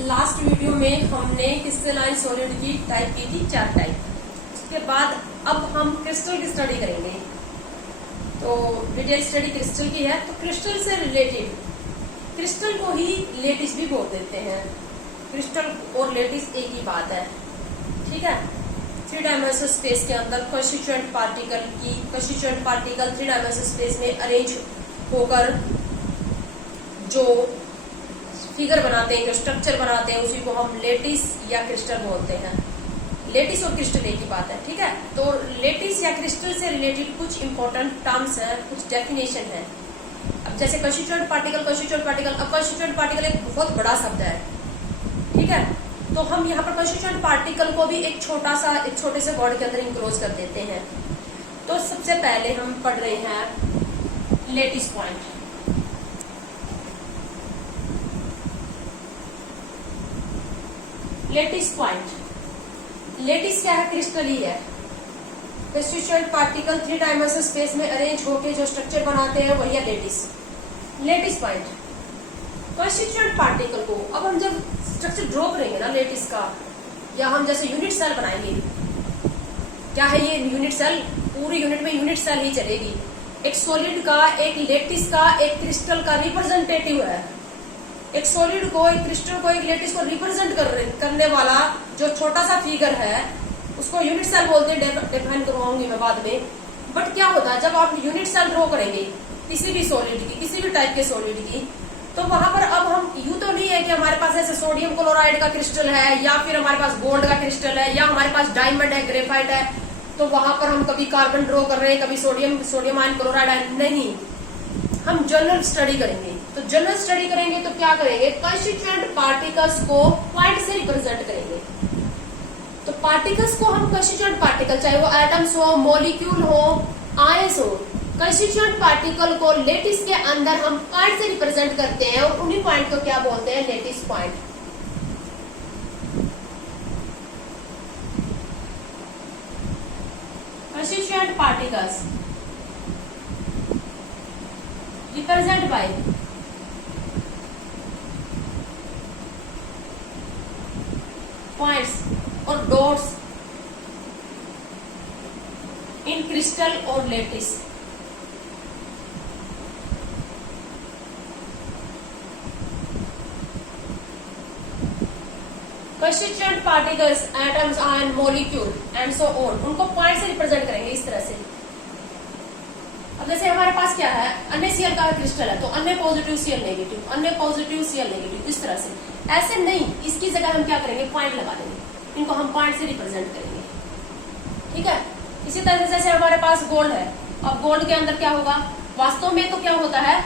Last video में हमने crystalline solid की टाइप की थी 4 टाइप। उसके बाद अब हम क्रिस्टल की स्टडी करेंगे। तो डिटेल स्टडी क्रिस्टल की है। तो क्रिस्टल से रिलेटेड क्रिस्टल को ही लेटिस भी बोल देते हैं। क्रिस्टल और लेटिस एक ही बात है, ठीक है। 3 डायमेंशनल स्पेस के अंदर कंस्टिट्यूएंट पार्टिकल 3 डायमेंशनल स्पेस में अरेंज होकर जो फिगर बनाते हैं, जो स्ट्रक्चर बनाते हैं, उसी को हम लेटिस या क्रिस्टल बोलते हैं। लेटिस और क्रिस्टल एक ही बात है, ठीक है। तो लेटिस या क्रिस्टल से रिलेटेड कुछ इंपॉर्टेंट टर्म्स हैं, कुछ डेफिनेशन है। अब जैसे कंस्टिट्यूएंट पार्टिकल, अब कंस्टिट्यूएंट पार्टिकल एक बहुत बड़ा शब्द है, ठीक है। तो हम यहाँ पर कंस्टिट्यूएंट पार्टिकल को भी एक छोटे से वर्ड के अंदर इंक्लोज कर देते हैं। तो सबसे पहले हम पढ़ रहे हैं lattice point. Lattice point, lattice क्या है? क्रिस्टल ही है। कंस्टिट्यूएंट पार्टिकल 3 डायमेंशनल स्पेस में अरेंज होके जो स्ट्रक्चर बनाते हैं वही है lattice. Lattice point constituent particle को, अब हम जब स्ट्रक्चर ड्रॉ करेंगे ना लेटिस का, या हम जैसे यूनिट सेल बनाएंगे, क्या है ये यूनिट सेल? पूरी यूनिट में यूनिट सेल ही चलेगी। एक सॉलिड का, एक लेटिस का, एक क्रिस्टल का रिप्रेजेंटेटिव है। एक सॉलिड को, एक क्रिस्टल को, एक लेटिस को रिप्रेजेंट करने वाला जो छोटा सा फिगर है उसको यूनिट सेल बोलते हैं। डिफाइन करवाऊंगी मैं बाद में। बट क्या होता है जब आप यूनिट सेल ड्रॉ करेंगे किसी भी सॉलिड की, किसी भी टाइप के सॉलिड की, तो वहां पर अब हम यूं तो नहीं है कि हमारे पास ऐसे सोडियम क्लोराइड का क्रिस्टल है, या फिर हमारे पास गोल्ड का क्रिस्टल है, या हमारे पास डायमंड है, ग्रेफाइट है, तो वहां पर हम कभी कार्बन ड्रॉ कर रहे हैं, कभी सोडियम आयन क्लोराइड है। नहीं, हम जनरल स्टडी करेंगे। तो जनरल स्टडी करेंगे तो क्या करेंगे? कंस्टिट्यूएंट पार्टिकल्स को पॉइंट से रिप्रेजेंट करेंगे। तो पार्टिकल्स को हम कंस्टिट्यूएंट पार्टिकल, चाहे वो एटम्स हो, मॉलिक्यूल हो, आयंस हो, कंस्टिट्यूएंट पार्टिकल को लेटिस के अंदर हम पॉइंट से रिप्रेजेंट करते हैं और उन्हीं पॉइंट को क्या बोलते हैं? Lattice point. Constituent particles represent by points और डॉट्स इन क्रिस्टल और lattice. Constituent particles, atoms, ion, molecule and so on, उनको पॉइंट से रिप्रेजेंट करेंगे इस तरह से। अब जैसे हमारे पास क्या है, अन्य Cl का क्रिस्टल है, तो अन्य पॉजिटिव Cl नेगेटिव, अन्य पॉजिटिव Cl नेगेटिव, इस तरह से। ऐसे नहीं, इसकी जगह हम क्या करेंगे? पॉइंट लगा देंगे। इनको हम पॉइंट से रिप्रेजेंट करेंगे, ठीक है। इसी तरह से जैसे हमारे पास गोल्ड है, अब गोल्ड के अंदर क्या होगा? वास्तव में तो क्या होता है,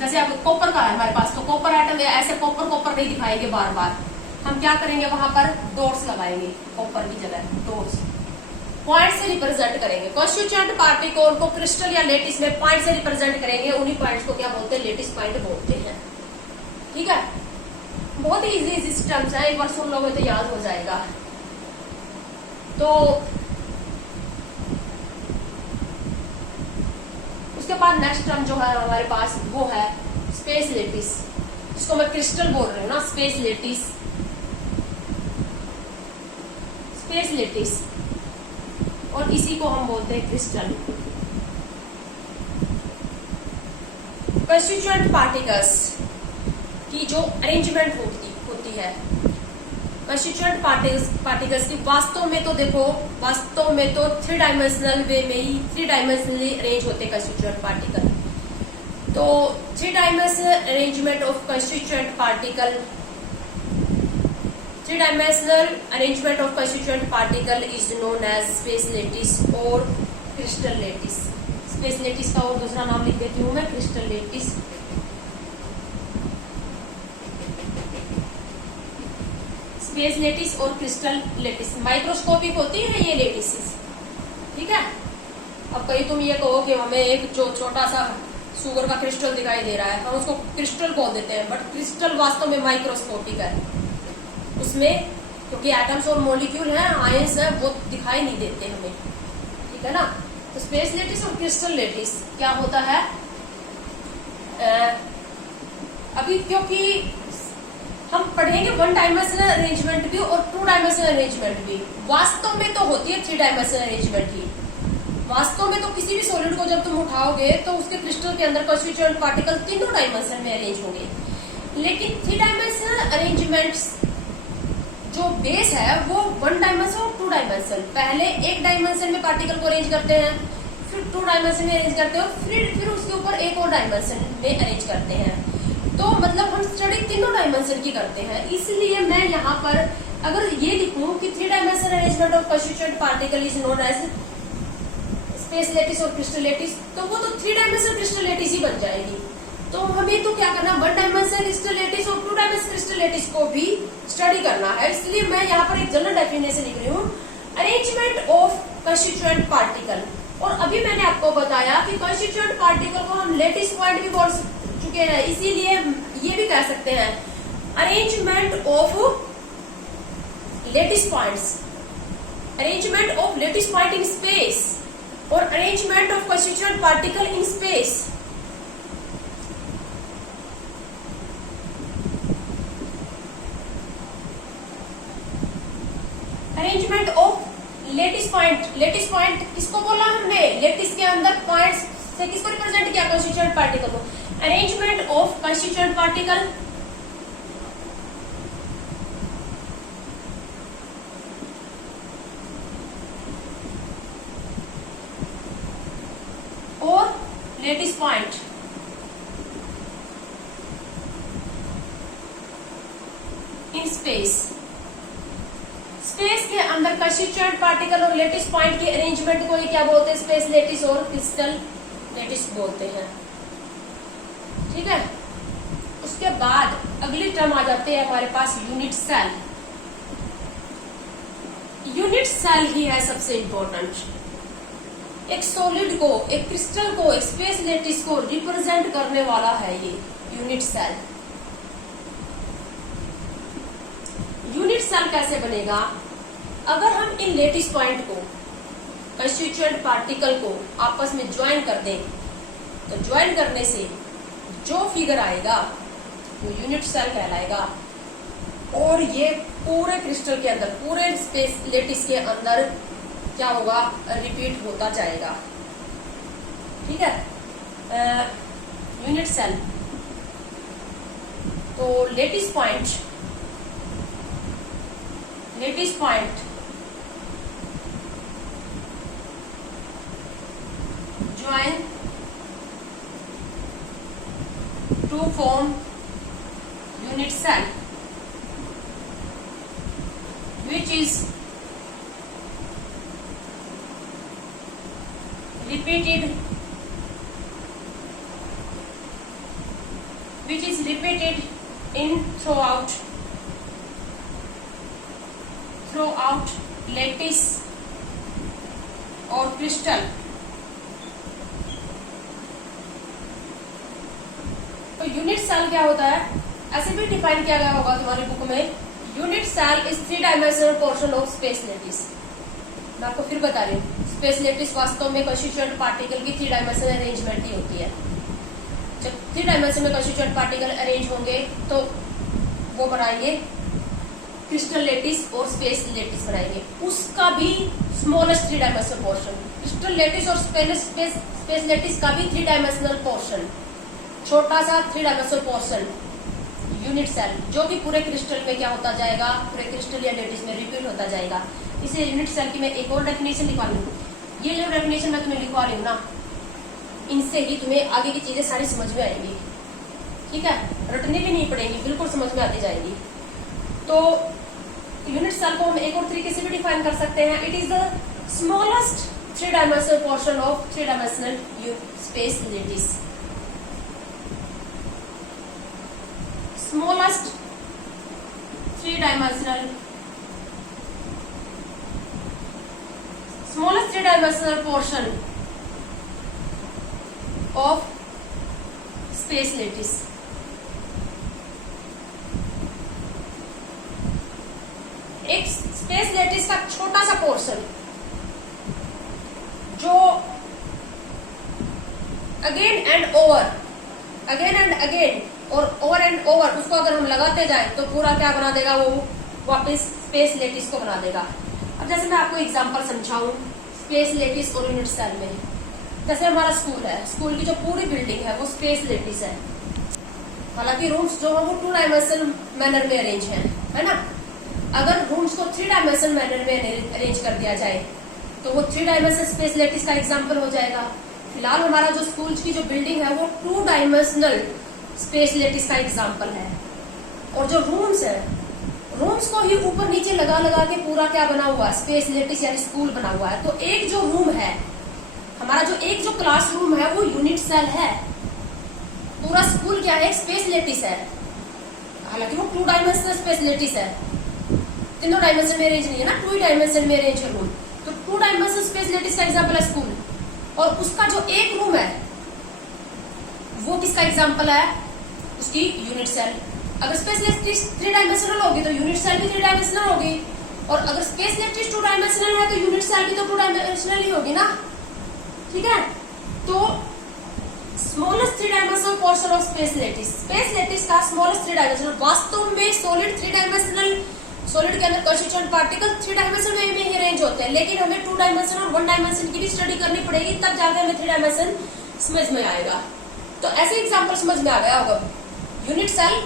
जैसे अब कॉपर का है हमारे पास, तो कॉपर एटम ऐसे कॉपर नहीं दिखाएंगे बार बार। हम क्या करेंगे? वहां पर डॉट्स लगाएंगे, कॉपर की जगह डॉट्स, पॉइंट से रिप्रेजेंट करेंगे। कंस्टिट्यूएंट पार्टिकल को क्रिस्टल या लेटिस में पॉइंट से रिप्रेजेंट करेंगे। उन्हीं पॉइंट्स को क्या बोलते हैं? लेटिस पॉइंट बोलते हैं, ठीक है। बहुत ही इजी सिस्टम्स है, एक बार सुन लोगे तो याद हो जाएगा। तो उसके बाद नेक्स्ट टर्म जो है हमारे पास वो है स्पेस लेटिस, जिसको मैं क्रिस्टल बोल रही हूँ ना, स्पेस लेटिस। स्पेस लेटिस और इसी को हम बोलते हैं क्रिस्टल। कंस्टिट्यूएंट पार्टिकल्स की जो अरेंजमेंट होती है, कंस्टिट्यूएंट पार्टिकल्स की वास्तव में तो देखो, वास्तव में तो 3 डायमेंशनल वे में ही 3 डायमेंशनली अरेंज होते हैं कंस्टिट्यूएंट पार्टिकल। तो 3 dimensional arrangement of constituent particle, 3 dimensional arrangement of constituent particle is known as space lattice और क्रिस्टल लेटिस। स्पेस लेटिस का और दूसरा नाम लिख देती हूँ मैं, क्रिस्टल लेटिस। स्पेस लेटिस और क्रिस्टल लेटिस माइक्रोस्कोपिक होती है ये लेटिस, ठीक है। अब कहीं तुम ये कहो कि हमें एक जो छोटा सा सुगर का क्रिस्टल दिखाई दे रहा है, हम उसको क्रिस्टल बोल देते हैं, बट क्रिस्टल वास्तव में माइक्रोस्कोपिक है। उसमें क्योंकि एटम्स और मॉलिक्यूल हैं, आयंस हैं, वो दिखाई नहीं देते हमें, ठीक है ना। तो स्पेस लेटिस और क्रिस्टल लेटिस क्या होता है? अभी क्योंकि हम पढ़ेंगे वन डायमेंशनल अरेंजमेंट भी और टू डायमेंशनल अरेंजमेंट भी। वास्तव में तो होती है थ्री डायमेंशनल अरेंजमेंट ही। वास्तव में तो किसी भी सॉलिड को जब तुम उठाओगे तो उसके क्रिस्टल के अंदर कंस्टिट्यूएंट पार्टिकल तीनों डायमेंशन में अरेंज होंगे, लेकिन थ्री डायमेंशनल अरेंजमेंट्स जो बेस है वो वन डायमेंशन और टू डायमेंशन। पहले एक डायमेंशन में पार्टिकल को अरेंज करते हैं, फिर टू डायमेंशन में अरेंज करते हैं, और फिर उसके ऊपर एक और डायमेंशन में अरेंज करते हैं। तो मतलब हम स्टडी तीनों डायमेंशन की करते हैं। इसलिए मैं यहाँ पर अगर ये लिखूं कि three dimensional arrangement of constituent particle is known as space lattice और क्रिस्टल लैटिस, तो वो तो थ्री डायमेंशनल क्रिस्टल लैटिस ही बन जाएगी। तो हमें तो क्या करना, वन डायमेंशनल क्रिस्टल लैटिस और टू डायमेंशनल क्रिस्टल लैटिस को भी स्टडी करना है। इसलिए मैं यहाँ पर एक जनरल डेफिनेशन लिख रही हूँ, अरेंजमेंट ऑफ कंस्टिट्यूएंट पार्टिकल। और अभी मैंने आपको बताया कि कंस्टिट्यूएंट पार्टिकल को हम लैटिस पॉइंट भी बोल चुके हैं, इसीलिए ये भी कह सकते हैं arrangement of lattice points, arrangement of lattice point in space और arrangement of constituent particle in space. Arrangement of lattice point, lattice point किसको बोला हमने, लैटिस के अंदर पॉइंट्स से किसको रिप्रेजेंट किया, कंस्टिट्यूएंट पार्टिकल को। अरेंजमेंट ऑफ कंस्टिट्यूएंट पार्टिकल और lattice point in space. Space के अंदर कंस्टिट्यूएंट पार्टिकल और लैटिस पॉइंट की अरेंजमेंट को ही क्या बोलते हैं, स्पेस लैटिस और क्रिस्टल लैटिस बोलते हैं। ठीक है, उसके बाद अगली टर्म आ जाते हैं हमारे पास यूनिट सेल। यूनिट सेल ही है सबसे इंपॉर्टेंट। एक सॉलिड को, एक क्रिस्टल को, एक स्पेस लैटिस को रिप्रेजेंट करने वाला है ये यूनिट सेल। यूनिट सेल कैसे बनेगा, अगर हम इन लैटिस पॉइंट को, कंस्टिट्यूएंट पार्टिकल को आपस में ज्वाइन कर दें, तो ज्वाइन करने से जो फिगर आएगा वो यूनिट सेल कहलाएगा। और ये पूरे क्रिस्टल के अंदर, पूरे स्पेस लैटिस के अंदर क्या होगा, रिपीट होता जाएगा। ठीक है, यूनिट सेल। तो lattice point, lattice point join to form unit cell which is repeated in throughout lattice और क्रिस्टल। तो यूनिट सेल क्या होता है, ऐसे भी डिफाइन किया गया होगा तुम्हारी बुक में, unit cell is three dimensional portion of space lattice. मैं आपको फिर बता रही हूँ, स्पेस लैटिस वास्तव में कंस्टिट्यूएंट पार्टिकल की थ्री डायमेंशनल अरेंजमेंट ही होती है। जब थ्री डायमेंशन में कंस्टिट्यूएंट पार्टिकल अरेंज होंगे तो वो बनाएंगे क्रिस्टल लैटिस और स्पेस लैटिस बनाएंगे। उसका भी smallest three dimensional portion, crystal lattice और स्पेस लैटिस का भी थ्री डायमेंशनल पोर्शन, छोटा सा three dimensional portion unit cell, जो भी पूरे क्रिस्टल में क्या होता जाएगा, पूरे क्रिस्टल या लैटिस में रिपीट होता जाएगा। इसे यूनिट सेल की मैं एक और डेफिनेशन लिखवा रही हूँ। ये जो डेफिनेशन मैं तुम्हें लिखवा रही हूँ ना, इनसे ही तुम्हें आगे की चीजें सारी समझ में आएंगी। ठीक है, रटनी भी नहीं पड़ेगी, बिल्कुल समझ में आती जाएगी। तो यूनिट सेल को हम एक और तरीके से भी डिफाइन कर सकते हैं, it is the smallest three dimensional portion of three dimensional space lattice. smallest three-dimensional portion of space lattice। एक स्पेस लैटिस का छोटा सा पोर्शन जो अगेन एंड अगेन और ओवर एंड ओवर उसको अगर हम लगाते जाए तो पूरा क्या बना देगा, वो वापस स्पेस लेटिस को बना देगा। अब जैसे मैं आपको एग्जांपल समझाऊं स्पेस लेटिस और यूनिट सेल में, जैसे हमारा स्कूल है, स्कूल की जो पूरी बिल्डिंग है वो स्पेस लेटिस है। हालांकि रूम्स जो है वो 2 डायमेंशनल मैनर में अरेंज है ना। अगर रूम्स को 3 डायमेंशनल मैनर में अरेंज कर दिया जाए तो वो 3 डायमेंशनल स्पेस लेटिस का एग्जांपल हो जाएगा। फिलहाल हमारा जो स्कूल की जो बिल्डिंग है वो 2 डायमेंशनल स्पेस लेटिस का एग्जांपल है। और जो रूम्स है, रूम्स को ही ऊपर नीचे लगा लगा के पूरा क्या बना हुआ है, स्पेस लेटिस यानी स्कूल बना हुआ है। तो एक जो रूम है हमारा, जो क्लासरूम है वो यूनिट सेल है। पूरा स्कूल क्या है, स्पेस लेटिस है। हालांकि वो 2 डायमेंशनल स्पेस लेटिस है, तीनों डायमेंशन में अरेंज नहीं है ना, 2 डायमेंशन में अरेंज है रूम। तो 2 डायमेंशनल स्पेस लेटिस का एग्जांपल है स्कूल। और उसका जो एक रूम है वो किसका एग्जांपल है, उसकी यूनिट सेल। अगर स्पेस लेटिस 3 डायमेंशनल होगी तो यूनिट सेल भी 3 डायमेंशनल होगी, और अगर स्पेस लेटिस 2 डायमेंशनल है तो यूनिट सेल भी तो 2 डायमेंशनल ही होगी ना। ठीक है, तो smallest 3 dimensional portion of space lattice का स्मॉलेस्ट 3 डायमेंशनल, वास्तव में सॉलिड 3 डायमेंशनल, सॉलिड के अंदर कंस्टिट्यूएंट पार्टिकल 3 डायमेंशन में ही अरेंज होते हैं, लेकिन हमें 2 डायमेंशन और 1 डायमेंशन की भी स्टडी करनी पड़ेगी, तब जाकर हमें 3 डायमेंशन समझ में आएगा। तो ऐसे एग्जांपल समझ में आ गया होगा। यूनिट सेल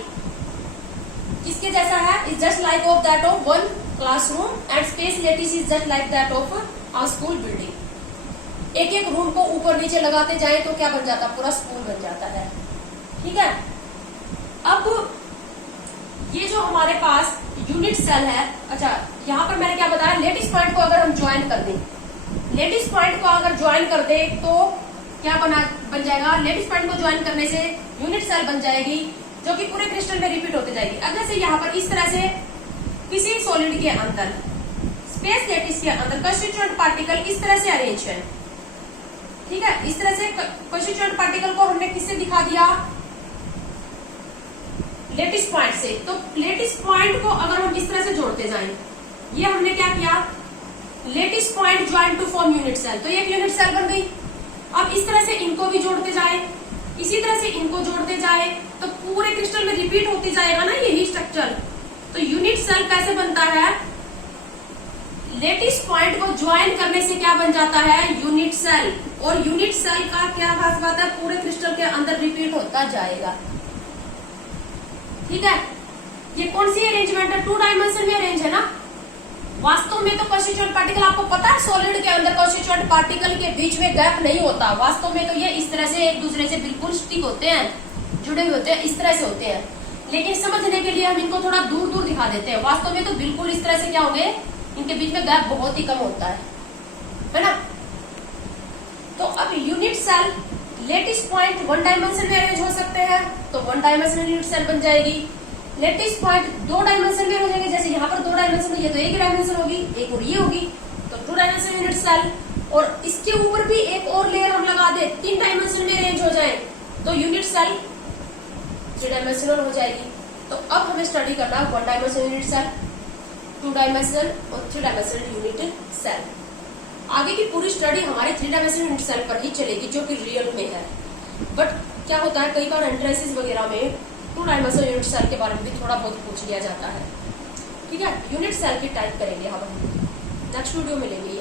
किसके जैसा है, is just like of that of one classroom, and space lattice is just like that of a school building. एक एक रूम को ऊपर नीचे लगाते जाए तो क्या बन जाता, पूरा स्कूल बन जाता है। ठीक है, अब ये जो हमारे पास यूनिट सेल है, अच्छा यहाँ पर मैंने क्या बताया, लेटिस पॉइंट को अगर हम ज्वाइन कर दें, लेटिस पॉइंट को अगर ज्वाइन कर दे तो क्या बन जाएगा, लेटिस पॉइंट को ज्वाइन करने से यूनिट सेल बन जाएगी, जो कि पूरे क्रिस्टल में रिपीट होती जाएगी। अब जैसे यहाँ पर इस तरह से किसी सॉलिड के अंदर, स्पेस लेटिस के अंदर कंस्टिट्यूएंट पार्टिकल इस तरह से अरेंज है। ठीक है, इस तरह से कंस्टिट्यूएंट पार्टिकल को हमने किससे दिखा दिया, लेटिस पॉइंट से। तो लेटिस पॉइंट को अगर हम इस तरह से जोड़ते जाएं, ये हमने क्या किया, lattice point join to form unit cell, तो ये एक यूनिट सेल बन गई। अब इस तरह से इनको भी जोड़ते जाए, इसी तरह से इनको जोड़ते जाए, तो पूरे क्रिस्टल में रिपीट होती जाएगा ना यही स्ट्रक्चर। तो यूनिट सेल कैसे बनता है, लेटिस पॉइंट को ज्वाइन करने से क्या बन जाता है, यूनिट सेल। और यूनिट सेल का क्या खास बात है, पूरे क्रिस्टल के अंदर रिपीट होता जाएगा। ठीक है, ये कौन सी अरेंजमेंट है, 2 डायमेंशन में अरेंज है ना। वास्तव में तो कंस्टिट्यूएंट पार्टिकल, आपको पता है सॉलिड के अंदर कंस्टिट्यूएंट पार्टिकल के बीच में गैप नहीं होता। वास्तव में तो ये इस तरह से एक दूसरे से बिल्कुल स्टिक होते हैं, जुड़े हुए होते हैं, इस तरह से होते हैं। लेकिन समझने के लिए हम इनको थोड़ा दूर दूर दिखा देते हैं। वास्तव में तो बिल्कुल इस तरह से क्या होंगे, इनके बीच में गैप बहुत ही कम होता है ना। तो अब unit cell lattice point 1 dimension में अरेंज हो सकते हैं, तो 1 डायमेंशनल यूनिट सेल बन जाएगी। लेटिस पॉइंट 2 डायमेंशन में हो जाएंगे, जैसे यहाँ पर 2 डायमेंशन है, ये तो एक डायमेंशन होगी, एक और ये होगी, तो 2 डायमेंशन यूनिट सेल। और इसके ऊपर भी एक और लेयर हम लगा दे, 3 डायमेंशन में अरेंज हो जाए, तो यूनिट सेल 3 डायमेंशनल हो जाएगी। तो अब हमें स्टडी करना है 1 डायमेंशनल यूनिट सेल, 2 डायमेंशनल और 3 डायमेंशनल यूनिट सेल। आगे की पूरी स्टडी हमारी 3 डायमेंशनल यूनिट सेल पर ही चलेगी, जो कि रियल में है। बट क्या होता है, कई बार एंट्रेंसेस वगैरह में 2 डायमेंशनल यूनिट सेल के बारे में भी थोड़ा बहुत पूछ लिया जाता है। ठीक है, यूनिट सेल की टाइप करेंगे हम नेक्स्ट वीडियो में लेंगे।